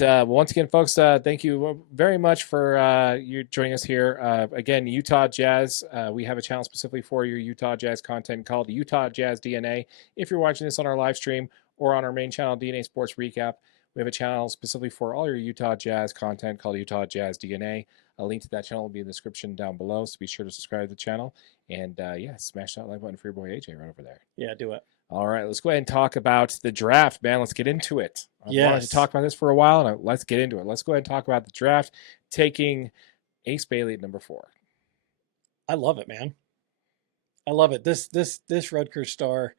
right. Once again, folks, thank you very much for you joining us here. Again, Utah Jazz. We have a channel specifically for your Utah Jazz content called Utah Jazz DNA. If you're watching this on our live stream or on our main channel, DNA Sports Recap, we have a channel specifically for all your Utah Jazz content called Utah Jazz DNA. A link to that channel will be in the description down below, so be sure to subscribe to the channel. And yeah, smash that like button for your boy AJ right over there. Yeah, do it. All right, let's go ahead and talk about the draft, man. Let's get into it. I've wanted to Yes. talk about this for a while, and let's get into it. Let's go ahead and talk about the draft, taking Ace Bailey at number 4. I love it, man. I love it. This Rutgers star.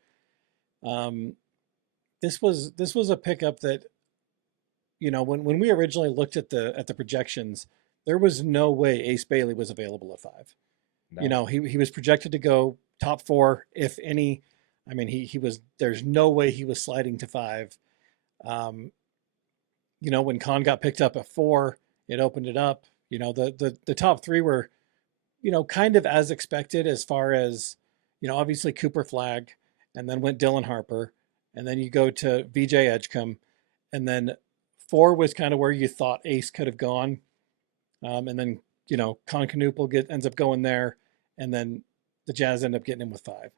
This was a pickup that, when we originally looked at the projections, there was no way Ace Bailey was available at 5. No. He was projected to go top 4, if any. I mean, he was. There's no way he was sliding to 5. When Con got picked up at 4, it opened it up. The top 3 were, kind of as expected as far as, obviously Cooper Flagg, and then went Dylan Harper, and then you go to VJ Edgecombe, and then 4 was kind of where you thought Ace could have gone, and then Con Knuppel ends up going there, and then the Jazz end up getting him with 5.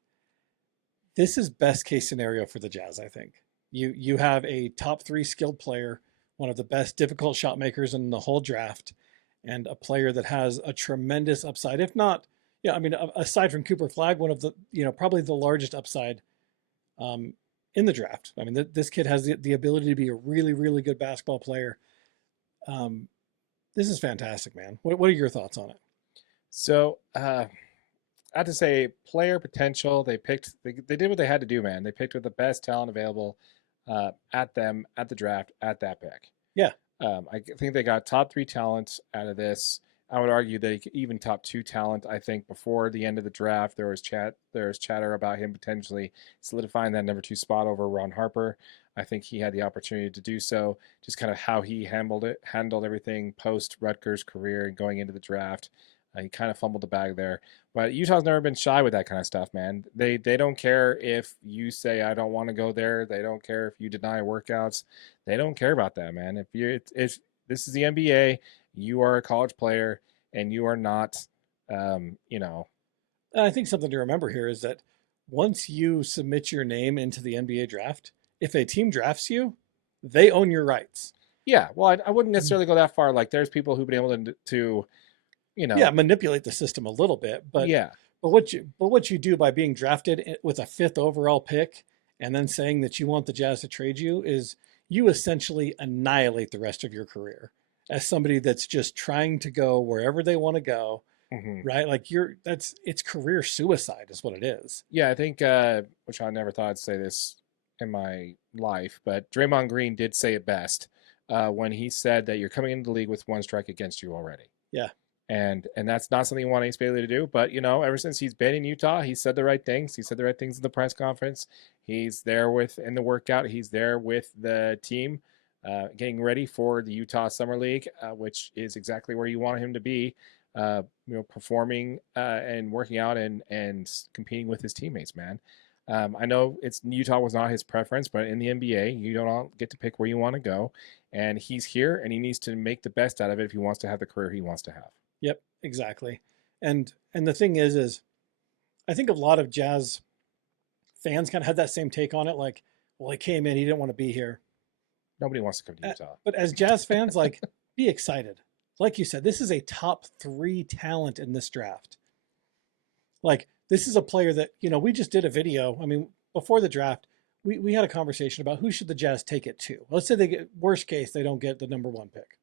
This is best case scenario for the Jazz, I think. You have a top 3 skilled player, one of the best difficult shot makers in the whole draft, and a player that has a tremendous upside. If not, aside from Cooper Flagg, one of the, probably the largest upside in the draft. I mean, this kid has the ability to be a really, really good basketball player. This is fantastic, man. What are your thoughts on it? So, I have to say, player potential. They did what they had to do, man. They picked with the best talent available at the draft at that pick. Yeah. I think they got top 3 talent out of this. I would argue that even top 2 talent. I think before the end of the draft, there was chatter about him potentially solidifying that number 2 spot over Ron Harper. I think he had the opportunity to do so. Just kind of how he handled everything post Rutgers career and going into the draft. He kind of fumbled the bag there. But Utah's never been shy with that kind of stuff, man. They don't care if you say, I don't want to go there. They don't care if you deny workouts. They don't care about that, man. If this is the NBA, you are a college player, and you are not, I think something to remember here is that once you submit your name into the NBA draft, if a team drafts you, they own your rights. Yeah, well, I wouldn't necessarily go that far. Like, there's people who've been able to manipulate the system a little bit, but yeah. But what you do by being drafted with a 5th overall pick and then saying that you want the Jazz to trade you is you essentially annihilate the rest of your career as somebody that's just trying to go wherever they want to go, right? Like it's career suicide is what it is. Yeah, I think, which I never thought I'd say this in my life, but Draymond Green did say it best when he said that you're coming into the league with 1 strike against you already. Yeah. And that's not something you want Ace Bailey to do. But, ever since he's been in Utah, he said the right things. He said the right things in the press conference. He's there in the workout. He's there with the team getting ready for the Utah Summer League, which is exactly where you want him to be, performing and working out and competing with his teammates, man. I know Utah was not his preference, but in the NBA, you don't get to pick where you want to go. And he's here, and he needs to make the best out of it if he wants to have the career he wants to have. Yep, exactly. And the thing is I think a lot of Jazz fans kind of had that same take on it. Like, well, he came in, he didn't want to be here. Nobody wants to come to Utah. But as Jazz fans, like, be excited. Like you said, this is a top 3 talent in this draft. Like, this is a player that, we just did a video. I mean, before the draft, we had a conversation about who should the Jazz take it to. Let's say worst case, they don't get the number 1 pick.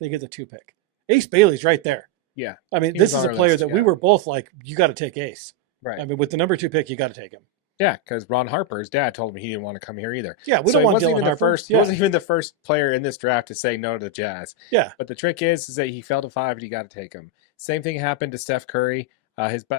They get the 2 pick. Ace Bailey's right there. Yeah. I mean, this is a player that we were both like, you got to take Ace. Right. I mean, with the number 2 pick, you got to take him. Yeah, because Ron Harper's dad told me he didn't want to come here either. Yeah, we don't want Dylan Harper. He wasn't even the first player in this draft to say no to the Jazz. Yeah. But the trick is that he fell to 5 and you got to take him. Same thing happened to Steph Curry.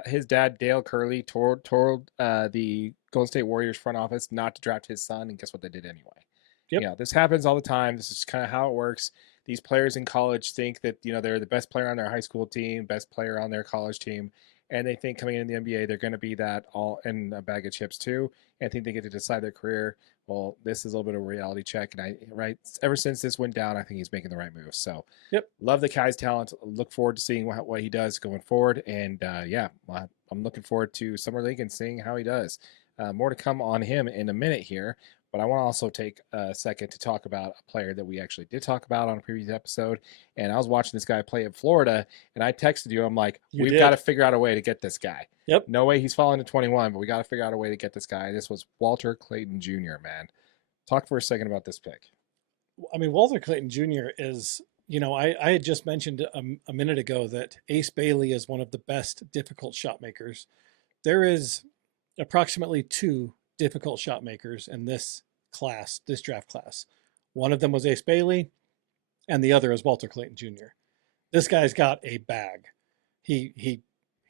His dad, Dale Curley, told the Golden State Warriors front office not to draft his son, and guess what they did anyway? Yep. This happens all the time. This is kind of how it works. These players in college think that they're the best player on their high school team, best player on their college team, and they think coming in the NBA they're going to be that all in a bag of chips too, and think they get to decide their career. Well, this is a little bit of a reality check, and ever since this went down, I think he's making the right move. So, Yep. love the guy's talent. Look forward to seeing what he does going forward, and I'm looking forward to Summer League and seeing how he does. More to come on him in a minute here. But I want to also take a second to talk about a player that we actually did talk about on a previous episode. And I was watching this guy play in Florida, and I texted you. I'm like, we've got to figure out a way to get this guy. Yep. No way he's falling to 21, but we got to figure out a way to get this guy. This was Walter Clayton Jr., man. Talk for a second about this pick. I mean, Walter Clayton Jr. is, I had just mentioned a minute ago that Ace Bailey is one of the best difficult shot makers. There is approximately 2 difficult shot makers in this draft class. One of them was Ace Bailey, and the other is Walter Clayton Jr. This guy's got a bag. He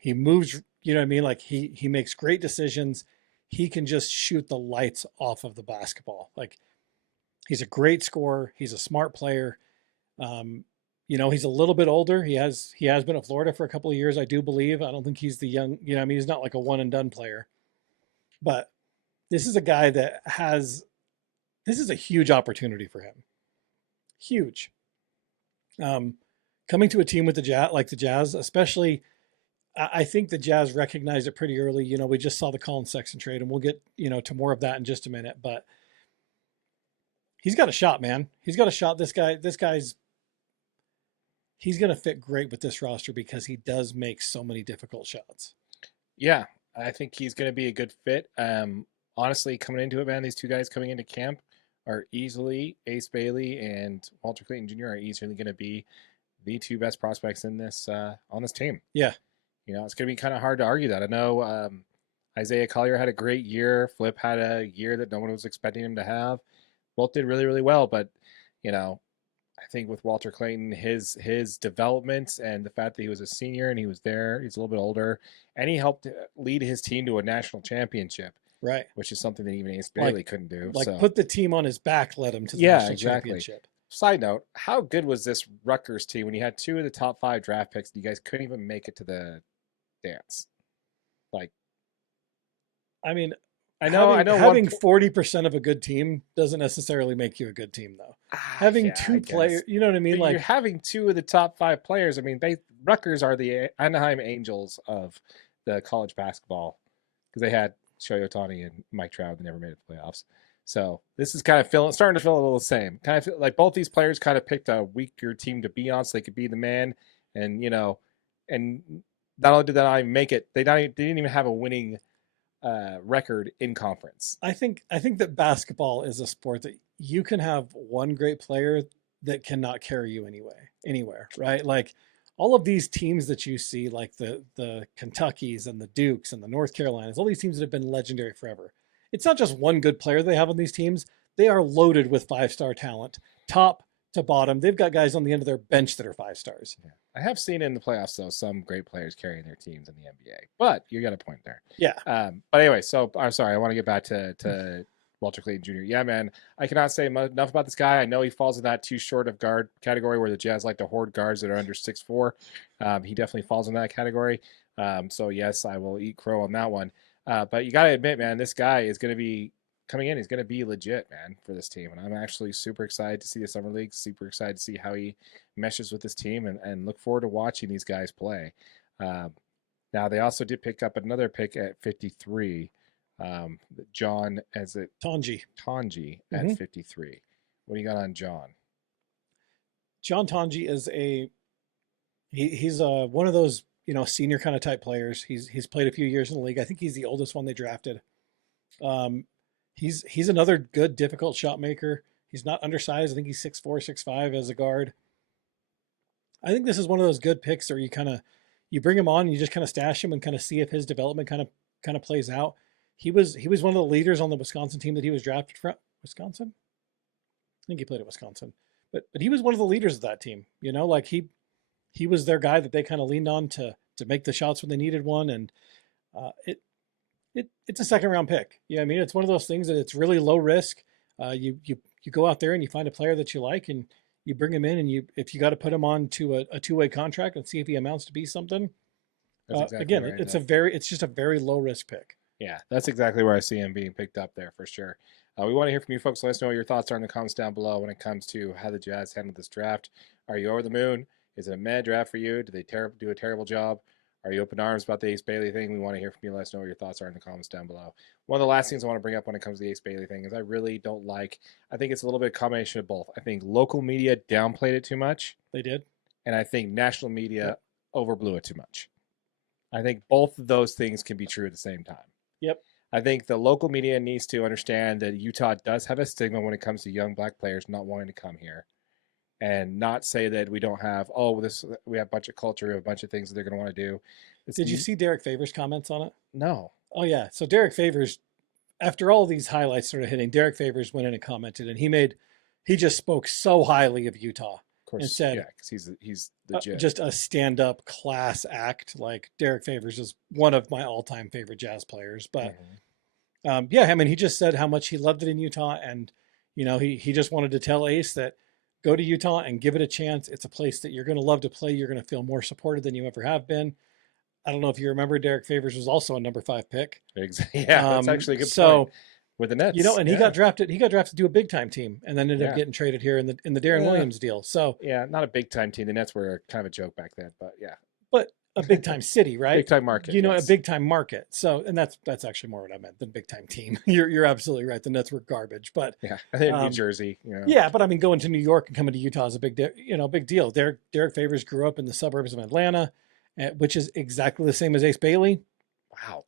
moves, you know what I mean? Like he makes great decisions. He can just shoot the lights off of the basketball. Like he's a great scorer. He's a smart player. He's a little bit older. He has been at Florida for a couple of years, I do believe. I don't think he's the young, he's not like a one and done player. But this is a guy that this is a huge opportunity for him. Huge. Coming to a team with the Jazz, especially, I think the Jazz recognized it pretty early. We just saw the Colin Sexton trade, and we'll get, to more of that in just a minute. But he's got a shot, man. He's got a shot. He's going to fit great with this roster because he does make so many difficult shots. Yeah, I think he's going to be a good fit. Honestly, coming into it, man, these 2 guys coming into camp are easily, Ace Bailey and Walter Clayton Jr. are easily going to be the 2 best prospects in this on this team. Yeah. It's going to be kind of hard to argue that. I know Isaiah Collier had a great year. Flip had a year that no one was expecting him to have. Both did really, really well, but I think with Walter Clayton, his development and the fact that he was a senior and he was there, he's a little bit older, and he helped lead his team to a national championship. Right. Which is something that even Ace Bailey couldn't do. Put the team on his back, led him to the national championship. Side note, how good was this Rutgers team when you had 2 of the top 5 draft picks and you guys couldn't even make it to the dance? I know having 40% of a good team doesn't necessarily make you a good team, though. Having 2 players, you know what I mean? But you're having 2 of the top 5 players. I mean, Rutgers are the Anaheim Angels of the college basketball because they had Shohei Tani and Mike Trout. They never made it to the playoffs. So this is kind of starting to feel a little the same. Kind of feel like both these players kind of picked a weaker team to be on so they could be the man. And, and not only did that not even make it, they didn't even have a winning record in conference. I think that basketball is a sport that you can have one great player that cannot carry you anywhere, right? Like all of these teams that you see, like the Kentuckys and the Dukes and the North Carolinas, all these teams that have been legendary forever. It's not just one good player they have on these teams. They are loaded with 5-star talent, top to bottom. They've got guys on the end of their bench that are 5 stars. Yeah. I have seen in the playoffs, though, some great players carrying their teams in the NBA. But you got a point there. Yeah. But anyway, so I'm sorry. I want to get back to Walter Clayton Jr. Yeah, man. I cannot say enough about this guy. I know he falls in that too short of guard category where the Jazz like to hoard guards that are under 6'4". He definitely falls in that category. So, yes, I will eat crow on that one. But you got to admit, man, this guy is going to be coming in. He's going to be legit, man, for this team. And I'm actually super excited to see the Summer League, super excited to see how he meshes with this team and look forward to watching these guys play. Now, they also did pick up another pick at 53. John, Tanji at 53. What do you got on John? John Tanji is he's one of those, senior kind of type players. He's played a few years in the league. I think he's the oldest one they drafted. He's another good, difficult shot maker. He's not undersized. I think he's 6'4", 6'5" as a guard. I think this is one of those good picks where you bring him on and you just kind of stash him and kind of see if his development kind of plays out. He was one of the leaders on the Wisconsin team that he was drafted from. Wisconsin? I think he played at Wisconsin. But he was one of the leaders of that team. He was their guy that they kind of leaned on to make the shots when they needed one. And it's a second round pick. Yeah, I mean, it's one of those things that it's really low risk. You go out there and you find a player that you like and you bring him in, and if you got to put him on to a 2-way contract and see if he amounts to be something, That's exactly Again, where I it's ended. it's just a very low risk pick. Yeah, that's exactly where I see him being picked up there for sure. We want to hear from you folks. Let us know what your thoughts are in the comments down below when it comes to how the Jazz handled this draft. Are you over the moon? Is it a mad draft for you? Did they do a terrible job? Are you open arms about the Ace Bailey thing? We want to hear from you. Let us know what your thoughts are in the comments down below. One of the last things I want to bring up when it comes to the Ace Bailey thing is I really don't like, I think it's a little bit of a combination of both. I think local media downplayed it too much, They did. and I think national media Yep. overblew it too much. I think both of those things can be true at the same time. Yep. I think the local media needs to understand that Utah does have a stigma when it comes to young black players not wanting to come here, and not say that we don't have we have a bunch of culture, we have a bunch of things that they're going to want to do. Did you see Derek Favors' comments on it? No. Oh yeah. So Derek Favors, after all these highlights started hitting, Derek Favors went in and commented, and he just spoke so highly of Utah. Of course, and said, yeah, because he's legit. Just a stand-up class act. Like Derek Favors is one of my all-time favorite Jazz players. But yeah, I mean, he just said how much he loved it in Utah, and he just wanted to tell Ace that go to Utah and give it a chance. It's a place that you're going to love to play. You're going to feel more supported than you ever have been. I don't know if you remember, Derek Favors was also a number 5 pick. Exactly. Yeah, that's actually a good point. With the Nets, and he got drafted. He got drafted to a big time team, and then ended up getting traded here in the Darren Williams deal. So yeah, not a big time team. The Nets were kind of a joke back then, but yeah. But a big time city, right? Big time market. A big time market. So, and that's actually more what I meant than big time team. You're absolutely right. The Nets were garbage, but yeah, I think New Jersey. Yeah, but I mean, going to New York and coming to Utah is a big deal. Derek Favors grew up in the suburbs of Atlanta, which is exactly the same as Ace Bailey.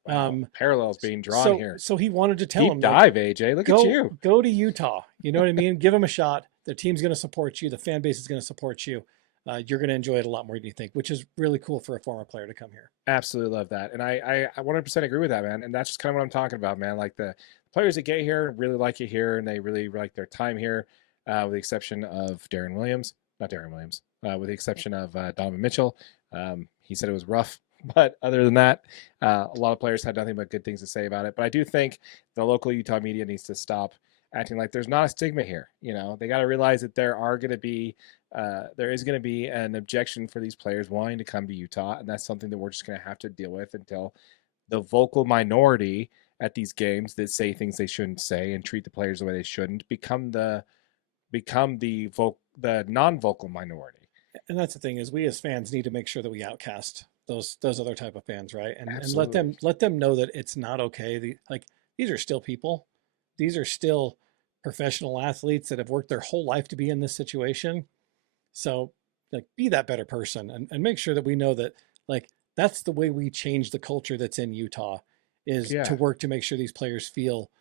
Wow. Parallels being drawn here. So he wanted to tell him, deep dive, AJ. Look at you. Go to Utah. You know what I mean? Give him a shot. The team's going to support you. The fan base is going to support you. You're going to enjoy it a lot more than you think, which is really cool for a former player to come here. Absolutely love that. And I 100% agree with that, man. And that's just kind of what I'm talking about, man. Like the players that get here really like it here, and they really like their time here, with the exception of with the exception of Donovan Mitchell. He said it was rough. But other than that, a lot of players had nothing but good things to say about it. But I do think the local Utah media needs to stop acting like there's not a stigma here. They got to realize that there is going to be an objection for these players wanting to come to Utah, and that's something that we're just going to have to deal with until the vocal minority at these games that say things they shouldn't say and treat the players the way they shouldn't become the non-vocal minority. And that's the thing, is we as fans need to make sure that we outcast those other type of fans, right? And let them know that it's not okay. These are still people. These are still professional athletes that have worked their whole life to be in this situation. So be that better person and make sure that we know that that's the way we change the culture that's in Utah, is to work to make sure these players feel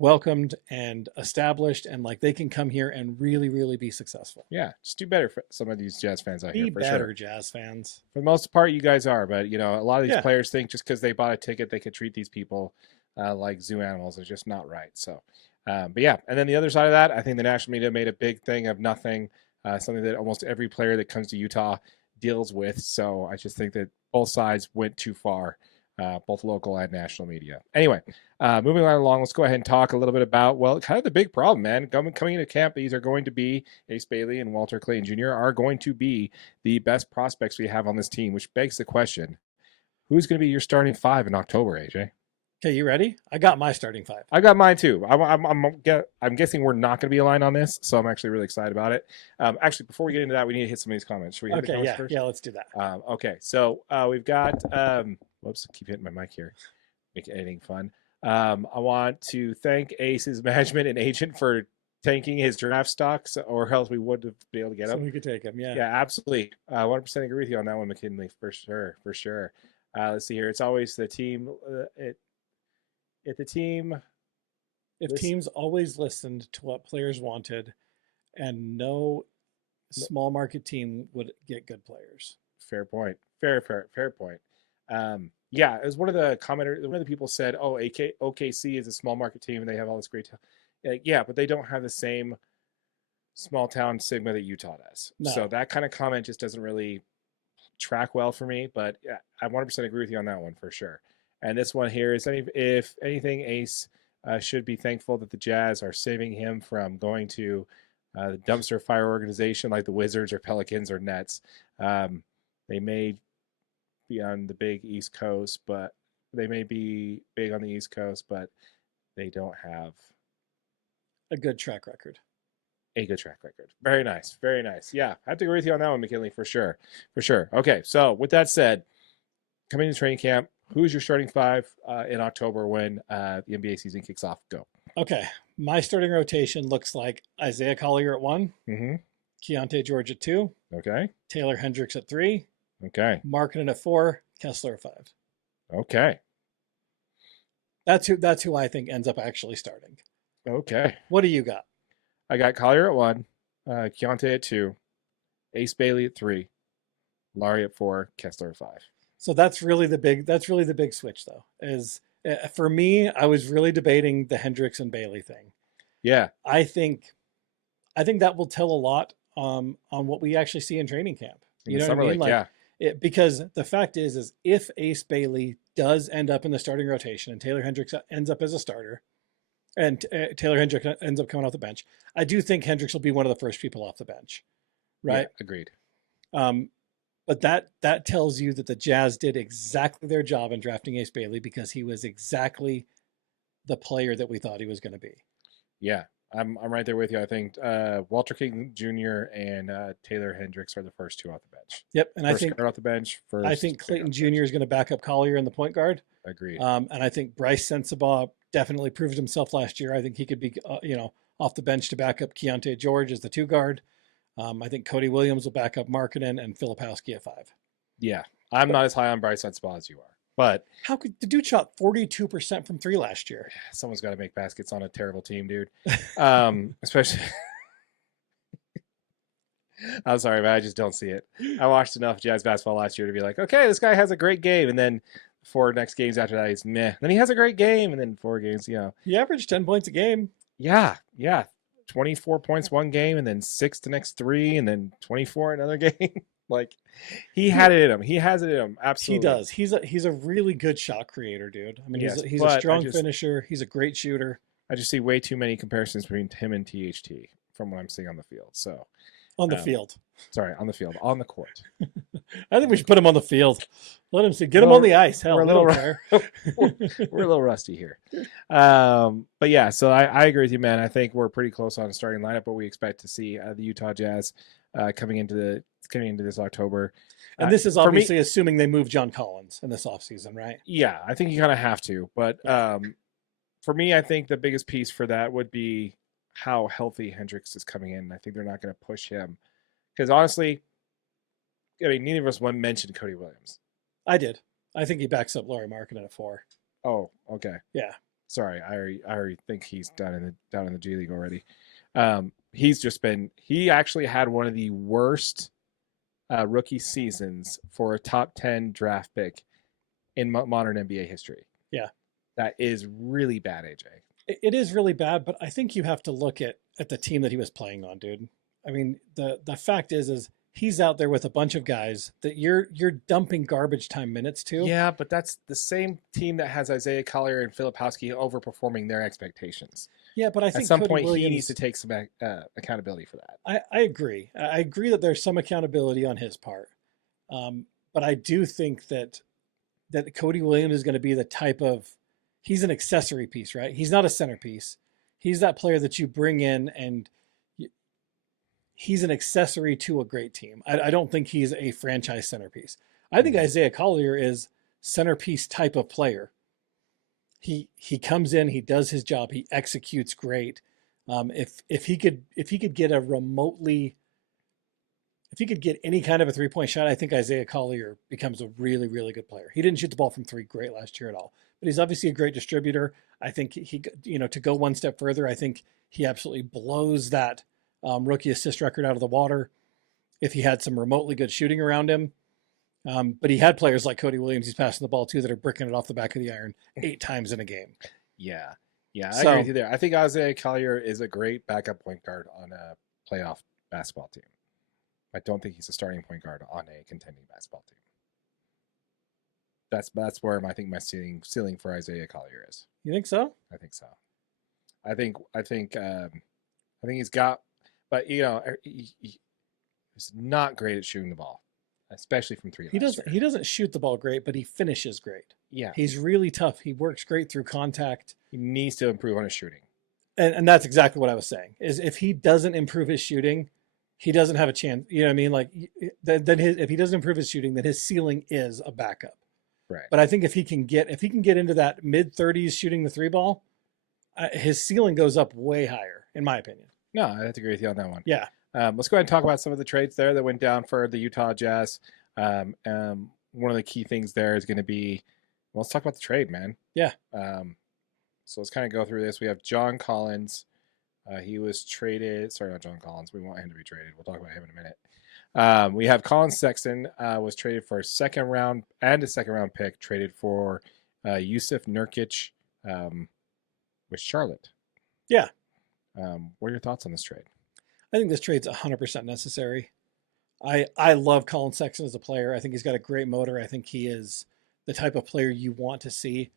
welcomed and established, and they can come here and really, really be successful. Yeah, just do better for some of these Jazz fans out here. Be better, Jazz fans. For the most part, you guys are, but a lot of these players think just because they bought a ticket, they could treat these people like zoo animals. It's just not right. So, but yeah, and then the other side of that, I think the national media made a big thing of nothing, something that almost every player that comes to Utah deals with. So I just think that both sides went too far. Both local and national media. Anyway, moving right along, let's go ahead and talk a little bit about, kind of the big problem, man. Coming into camp, these are going to be, Ace Bailey and Walter Clayton Jr. are going to be the best prospects we have on this team, which begs the question, who's going to be your starting 5 in October, AJ? Okay, you ready? I got my starting 5. I got mine too. I'm guessing we're not going to be aligned on this, so I'm actually really excited about it. Actually, before we get into that, we need to hit some of these comments. Should we hit the comments first? Yeah, let's do that. Okay, so we've got, whoops, keep hitting my mic here. Make editing fun. I want to thank Ace's management and agent for tanking his draft stocks, or else we would have been able to get him. So we could take him, yeah. Yeah, absolutely. 100% agree with you on that one, McKinley, for sure. Let's see here. It's always the team. If teams always listened to what players wanted, and no small market team would get good players. Fair point. Fair point. Yeah, it was one of the people said, "Oh, OKC is a small market team and they have all this great talent." Yeah, but they don't have the same small town stigma that Utah does. No. So that kind of comment just doesn't really track well for me. But yeah, I 100% agree with you on that one for sure. And this one here is, if anything, Ace should be thankful that the Jazz are saving him from going to the dumpster fire organization like the Wizards or Pelicans or Nets. They may be on the big East Coast, but they may be big on the East Coast, but they don't have A good track record. a good track record. Very nice. Very nice. Yeah, I have to agree with you on that one, McKinley, for sure. For sure. Okay, so with that said, coming to training camp, who's your starting five in October when the NBA season kicks off? Go. Okay. My starting rotation looks like Isaiah Collier at 1, Mm-hmm. Keontae George at 2, Okay. Taylor Hendricks at 3, Okay. Markkanen at 4, Kessler at 5. Okay. That's who I think ends up actually starting. Okay. What do you got? I got Collier at 1, Keontae at 2, Ace Bailey at 3, Laurie at 4, Kessler at 5. So that's really the big switch though. Is for me, I was really debating the Hendricks and Bailey thing. Yeah. I think that will tell a lot on what we actually see in training camp. You know what I mean? Like, because the fact is if Ace Bailey does end up in the starting rotation and Taylor Hendricks ends up as a starter, and Taylor Hendricks ends up coming off the bench, I do think Hendricks will be one of the first people off the bench, right? Yeah, agreed. But that tells you that the Jazz did exactly their job in drafting Ace Bailey because he was exactly the player that we thought he was going to be. Yeah, I'm right there with you. I think Walter King Jr. and Taylor Hendricks are the first two off the bench. Yep, and first off the bench. I think Clayton Jr. is going to back up Collier in the point guard. Agreed. And I think Bryce Sensabaugh definitely proved himself last year. I think he could be, off the bench to back up Keontae George as the 2 guard. I think Cody Williams will back up Markkanen and Filipowski at 5. Yeah, I'm not as high on Bryce Sensabaugh as you are, but how could the dude shot 42% from 3 last year? Someone's got to make baskets on a terrible team, dude. Especially. I'm sorry, but I just don't see it. I watched enough Jazz basketball last year to be like, okay, this guy has a great game, and then 4 next games after that, he's meh. Then he has a great game, and then 4 games, He averaged 10 points a game. Yeah. 24 points one game, and then 6 the next 3, and then 24 another game. Like, he had it in him. He has it in him. Absolutely. He does. He's a really good shot creator, dude. I mean, he's a strong finisher. He's a great shooter. I just see way too many comparisons between him and THT from what I'm seeing on the field. So on the field. Sorry, on the field. On the court. I think we should put him on the field. Let him see. Get him on the ice. Hell, we're a little rusty here. But yeah, so I agree with you, man. I think we're pretty close on a starting lineup, but we expect to see the Utah Jazz coming into this October. And this is obviously assuming they move John Collins in this offseason, right? Yeah, I think you kind of have to. But for me, I think the biggest piece for that would be how healthy Hendricks is coming in. I think they're not going to push him. Because honestly, I mean, neither of us mentioned Cody Williams. I did. I think he backs up Laurie Markkanen at 4. Oh, okay. Yeah. Sorry, I already think he's down in the G League already. He actually had one of the worst rookie seasons for a top 10 draft pick in modern NBA history. Yeah. That is really bad, AJ. It is really bad, but I think you have to look at the team that he was playing on, dude. I mean, the fact is he's out there with a bunch of guys that you're dumping garbage time minutes to. Yeah, but that's the same team that has Isaiah Collier and Filipowski overperforming their expectations. Yeah, but I think at some Cody point Williams, he needs to take some accountability for that. I agree. I agree that there's some accountability on his part. But I do think that Cody Williams is going to be the type of, he's an accessory piece, right? He's not a centerpiece. He's that player that you bring in and he's an accessory to a great team. I don't think he's a franchise centerpiece. I think Isaiah Collier is centerpiece type of player. He comes in, he does his job, he executes great. If he could get any kind of a 3-point shot, I think Isaiah Collier becomes a really, really good player. He didn't shoot the ball from 3 great last year at all, but he's obviously a great distributor. I think he to go one step further, I think he absolutely blows that rookie assist record out of the water if he had some remotely good shooting around him. But he had players like Cody Williams, he's passing the ball too, that are bricking it off the back of the iron 8 times in a game. Yeah, I agree with you there. I think Isaiah Collier is a great backup point guard on a playoff basketball team. I don't think he's a starting point guard on a contending basketball team. That's where I think my ceiling for Isaiah Collier is. You think so? I think so. I think he's got, but he's not great at shooting the ball. especially from three. He doesn't shoot the ball great, but he finishes great. Yeah, He's really tough. He works great through contact. he needs to improve on his shooting. And that's exactly what I was saying. Is if he doesn't improve his shooting, he doesn't have a chance. You know what I mean? Like then if he doesn't improve his shooting, then his ceiling is a backup. Right. But I think if he can get into that mid-30s shooting the three ball, his ceiling goes up way higher, in my opinion. No, I have to agree with you on that one. Yeah. Let's go ahead and talk about some of the trades there that went down for the Utah Jazz. One of the key things there is going to be, well, let's talk about the trade, man. Yeah. So let's kind of go through this. We have John Collins. He was traded. Sorry, not John Collins. We want him to be traded. We'll talk about him in a minute. We have Colin Sexton was traded for a second round pick, traded for Yusuf Nurkic with Charlotte. Yeah. What are your thoughts on this trade? I think this trade's 100% necessary. I love Colin Sexton as a player. I think he's got a great motor. I think he is the type of player you want to see.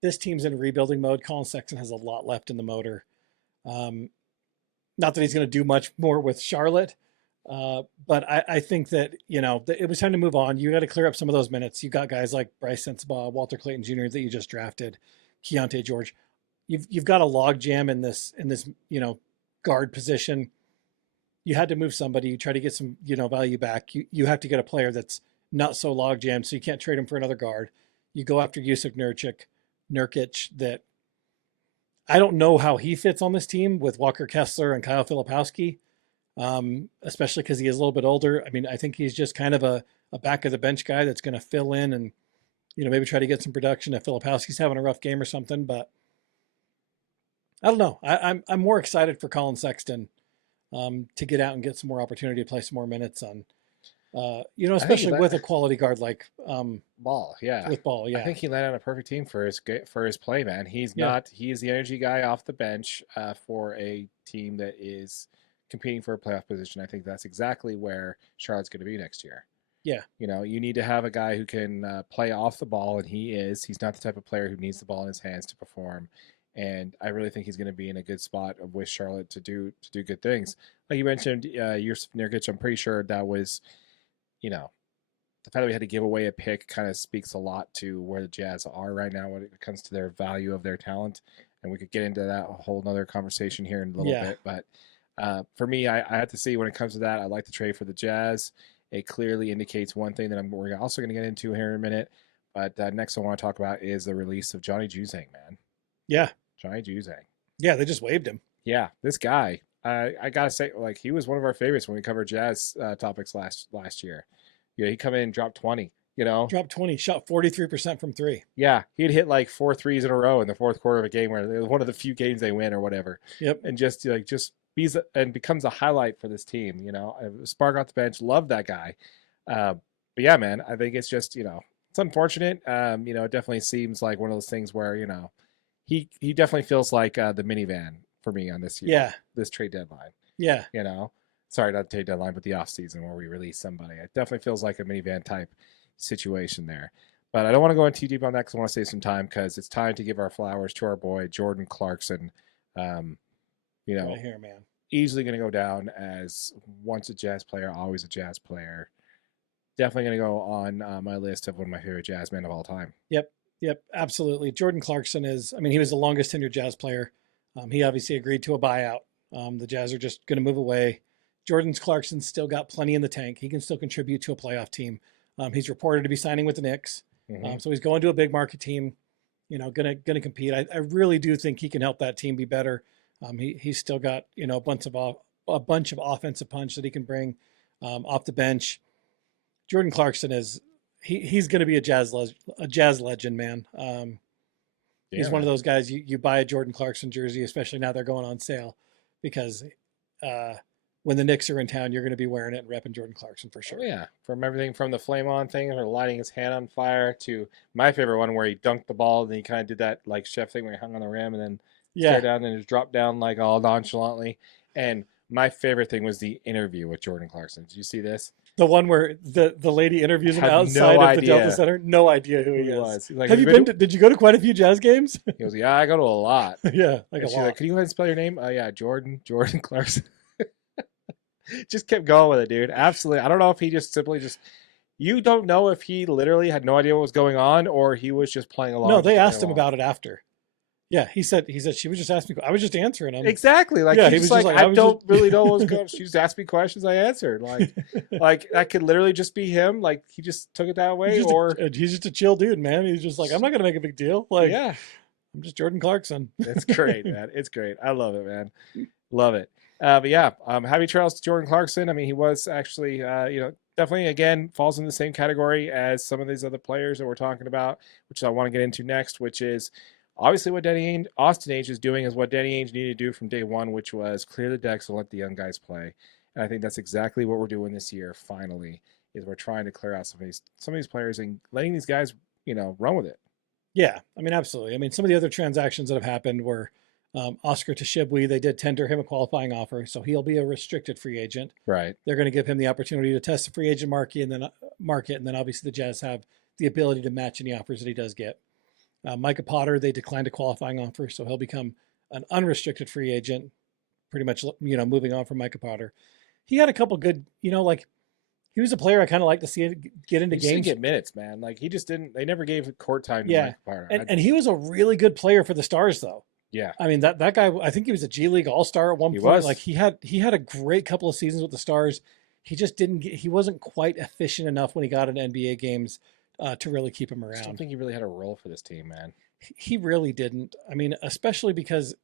This team's in rebuilding mode. Colin Sexton has a lot left in the motor. Not that he's going to do much more with Charlotte, but I think that, it was time to move on. You got to clear up some of those minutes. You got guys like Bryce Sensabaugh, Walter Clayton Jr. that you just drafted, Keontae George. You've got a log jam in this guard position. You had to move somebody. You try to get some value back. You have to get a player that's not so log jammed, so you can't trade him for another guard. You go after Yusuf Nurkic that I don't know how he fits on this team with Walker Kessler and Kyle Filipowski, especially because he is a little bit older. I mean, I think he's just kind of a back of the bench guy that's going to fill in and maybe try to get some production if Filipowski's having a rough game or something. But I don't know. I'm more excited for Colin Sexton to get out and get some more opportunity to play some more minutes on. Especially with a quality guard like Ball, yeah. With Ball, yeah. I think he landed on a perfect team for his play, man. He is the energy guy off the bench for a team that is competing for a playoff position. I think that's exactly where Charlotte's going to be next year. Yeah. You need to have a guy who can play off the ball, and he is. He's not the type of player who needs the ball in his hands to perform. And I really think he's going to be in a good spot with Charlotte to do good things. Like you mentioned, Yusuf Nurkic, I'm pretty sure that was, the fact that we had to give away a pick kind of speaks a lot to where the Jazz are right now when it comes to their value of their talent. And we could get into that whole nother conversation here in a little bit. But for me, I have to see when it comes to that, I like the trade for the Jazz. It clearly indicates one thing that we're also going to get into here in a minute. But next I want to talk about is the release of Johnny Juzang, man. Yeah. Johnny Juzang. Yeah, they just waived him. Yeah, this guy, I gotta say, he was one of our favorites when we covered Jazz topics last year. He come in and dropped 20. Dropped 20, shot 43% from three. Yeah, he'd hit like 4 threes in a row in the fourth quarter of a game where it was one of the few games they win or whatever. Yep. And just becomes a highlight for this team. Spark off the bench, love that guy. But yeah, man, I think it's just it's unfortunate. It definitely seems like one of those things where He definitely feels like the minivan for me on this year. Yeah. This trade deadline. Yeah. Sorry, not the trade deadline, but the offseason where we release somebody. It definitely feels like a minivan type situation there. But I don't want to go in too deep on that because I want to save some time because it's time to give our flowers to our boy, Jordan Clarkson. Right here, man. Easily going to go down as once a Jazz player, always a Jazz player. Definitely going to go on my list of one of my favorite Jazz men of all time. Yep, absolutely. Jordan Clarkson he was the longest tenured Jazz player. He obviously agreed to a buyout. The Jazz are just going to move away. Clarkson's still got plenty in the tank. He can still contribute to a playoff team. He's reported to be signing with the Knicks. Mm-hmm. So he's going to a big market team, going to compete. I really do think he can help that team be better. He's still got, a bunch of offensive punch that he can bring off the bench. Jordan Clarkson is, he's going to be a Jazz legend, man. He's one of those guys you buy a Jordan Clarkson jersey, especially now they're going on sale, because when the Knicks are in town, you're going to be wearing it and repping Jordan Clarkson for sure. Oh, yeah, from everything from the flame on thing or lighting his hand on fire to my favorite one where he dunked the ball and he kind of did that like chef thing where he hung on the rim and then stayed down and just dropped down like all nonchalantly. And my favorite thing was the interview with Jordan Clarkson. Did you see this? The one where the lady interviews him outside of the Delta Center. No idea who he is. Like, have you been? Did you go to quite a few Jazz games? He goes, yeah, I go to a lot. Yeah, like a lot. Like, can you go ahead and spell your name? Oh yeah, Jordan Clarkson. just kept going with it, dude. Absolutely. I don't know if he just simply just you don't know if he literally had no idea what was going on or he was just playing No, along just they to play asked him along. about it after. Yeah, he said she was just asking me. I was just answering him. Exactly. Like Yeah, he's he just was just like, like, I I was just. don't really know what was going on. She just asked me questions, I answered. Like that could literally just be him. Like he just took it that way, or He's just a chill dude, man. He's just like, I'm not gonna make a big deal. Like, yeah. I'm just Jordan Clarkson. It's great, man. It's great. I love it, man. Love it. But yeah, happy trails to Jordan Clarkson. I mean, he was actually, definitely again falls in the same category as some of these other players that we're talking about, which I want to get into next, which is obviously what Austin Age is doing is what Danny Ainge needed to do from day one, which was clear the decks and let the young guys play. And I think that's exactly what we're doing this year. Finally, is we're trying to clear out some of these players and letting these guys, run with it. Yeah, I mean, absolutely. I mean, some of the other transactions that have happened were Oscar Tshiebwe. They did tender him a qualifying offer, so he'll be a restricted free agent. Right. They're going to give him the opportunity to test the free agent market, and then obviously the Jazz have the ability to match any offers that he does get. Micah Potter, they declined a qualifying offer, so he'll become an unrestricted free agent. Pretty much, moving on from Micah Potter. He had a couple good, like he was a player I kind of like to see it get into games. Get minutes, man. Like he just didn't. They never gave court time to Micah Potter. And he was a really good player for the Stars, though. Yeah. I mean that guy. I think he was a G League All Star at one point. Was. Like he had a great couple of seasons with the Stars. He just didn't. He wasn't quite efficient enough when he got in NBA games to really keep him around. I don't think he really had a role for this team, man. He really didn't. I mean, especially because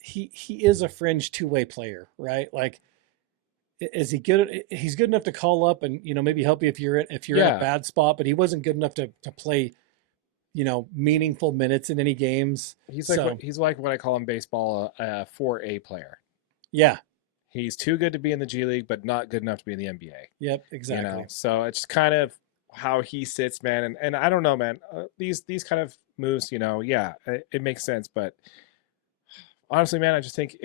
he is a fringe two-way player, right? Like, is he good? He's good enough to call up and maybe help you if you're in a bad spot, but he wasn't good enough to play meaningful minutes in any games. He's like what I call in baseball a 4A player. Yeah. He's too good to be in the G League, but not good enough to be in the NBA. Yep, exactly. So it's kind of how he sits, man. And I don't know, man. These kind of moves, it makes sense. But honestly, man, I just think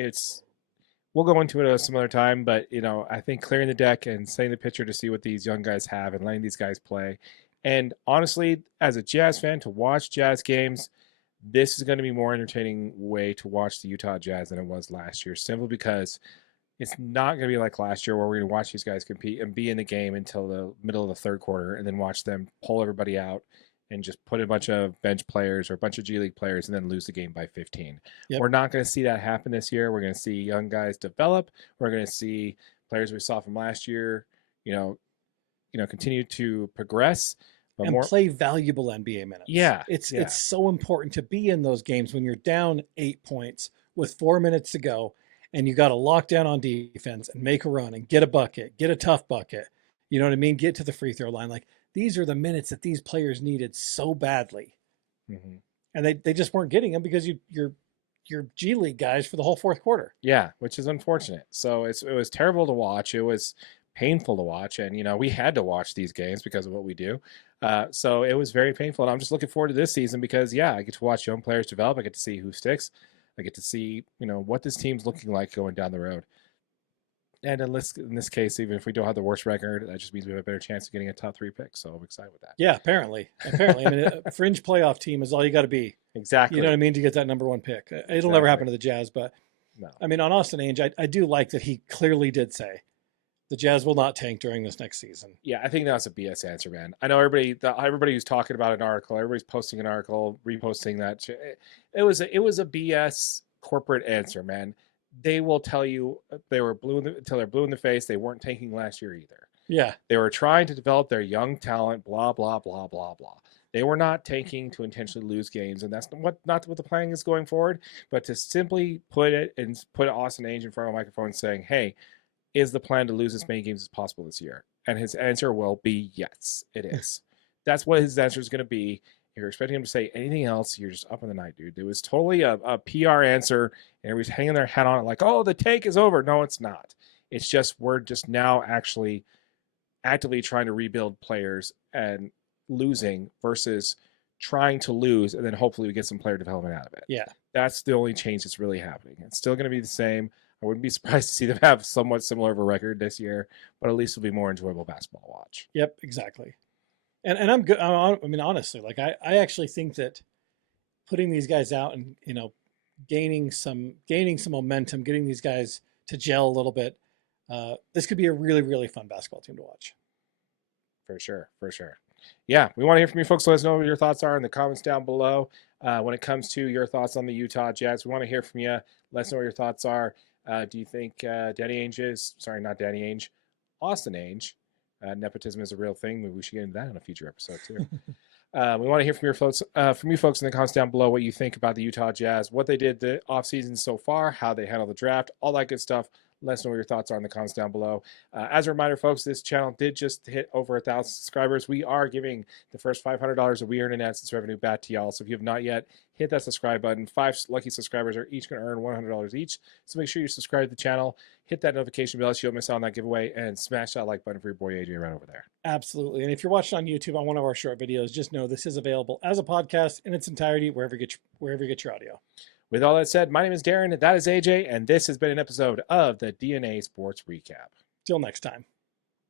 we'll go into it some other time. But, I think clearing the deck and setting the pitcher to see what these young guys have and letting these guys play. And honestly, as a Jazz fan, to watch Jazz games, this is going to be a more entertaining way to watch the Utah Jazz than it was last year, simply because it's not going to be like last year where we're going to watch these guys compete and be in the game until the middle of the third quarter and then watch them pull everybody out and just put a bunch of bench players or a bunch of G League players and then lose the game by 15. Yep. We're not going to see that happen this year. We're going to see young guys develop. We're going to see players we saw from last year, continue to progress. And play valuable NBA minutes. Yeah. It's so important to be in those games when you're down 8 points with 4 minutes to go and you got to lock down on defense and make a run and get a bucket, get a tough bucket. You know what I mean? Get to the free throw line. Like these are the minutes that these players needed so badly. Mm-hmm. And they just weren't getting them because you're G League guys for the whole fourth quarter. Yeah, which is unfortunate. So it was terrible to watch. It was painful to watch. And, we had to watch these games because of what we do. So it was very painful. And I'm just looking forward to this season because, I get to watch young players develop. I get to see who sticks. I get to see, what this team's looking like going down the road. And in this case, even if we don't have the worst record, that just means we have a better chance of getting a top 3 pick. So I'm excited with that. Yeah, apparently. I mean, a fringe playoff team is all you got to be. Exactly. You know what I mean? To get that number 1 pick. It'll never happen to the Jazz, but no. I mean, on Austin Ainge, I do like that he clearly did say the Jazz will not tank during this next season. Yeah, I think that's a BS answer, man. I know everybody who's talking about an article, everybody's posting an article, reposting that. It was a BS corporate answer, man. They will tell you they were until they're blue in the face. They weren't tanking last year either. Yeah. They were trying to develop their young talent, blah, blah, blah, blah, blah. They were not tanking to intentionally lose games, and that's not what the plan is going forward, but to simply put Austin Ainge in front of a microphone saying, hey, is the plan to lose as many games as possible this year? And his answer will be yes, it is. That's what his answer is going to be. If you're expecting him to say anything else, you're just up in the night, dude. It was totally a PR answer, and everybody's hanging their hat on it like, oh, the tank is over. No, it's not. It's just we're just now actually actively trying to rebuild players and losing versus trying to lose, and then hopefully we get some player development out of it. Yeah. That's the only change that's really happening. It's still going to be the same. I wouldn't be surprised to see them have somewhat similar of a record this year, but at least it'll be more enjoyable basketball to watch. Yep, exactly. And I'm good. I mean, honestly, like I actually think that putting these guys out and gaining some momentum, getting these guys to gel a little bit, This could be a really, really fun basketball team to watch. For sure, for sure. Yeah, we want to hear from you folks. Let us know what your thoughts are in the comments down below. When it comes to your thoughts on the Utah Jazz, we want to hear from you. Let us know what your thoughts are. Do you think Danny Ainge is, sorry, not Danny Ainge, Austin Ainge, nepotism is a real thing? Maybe we should get into that in a future episode too. We want to hear from you folks in the comments down below what you think about the Utah Jazz, what they did the offseason so far, how they handled the draft, all that good stuff. Let us know what your thoughts are in the comments down below. As a reminder, folks, this channel did just hit over 1,000 subscribers. We are giving the first $500 of We Earn in AdSense revenue back to y'all. So if you have not yet, hit that subscribe button. 5 lucky subscribers are each going to earn $100 each. So make sure you subscribe to the channel, hit that notification bell so you don't miss out on that giveaway, and smash that like button for your boy AJ right over there. Absolutely. And if you're watching on YouTube on one of our short videos, just know this is available as a podcast in its entirety wherever you get your audio. With all that said, my name is Darren, that is AJ, and this has been an episode of the DNA Sports Recap. Till next time.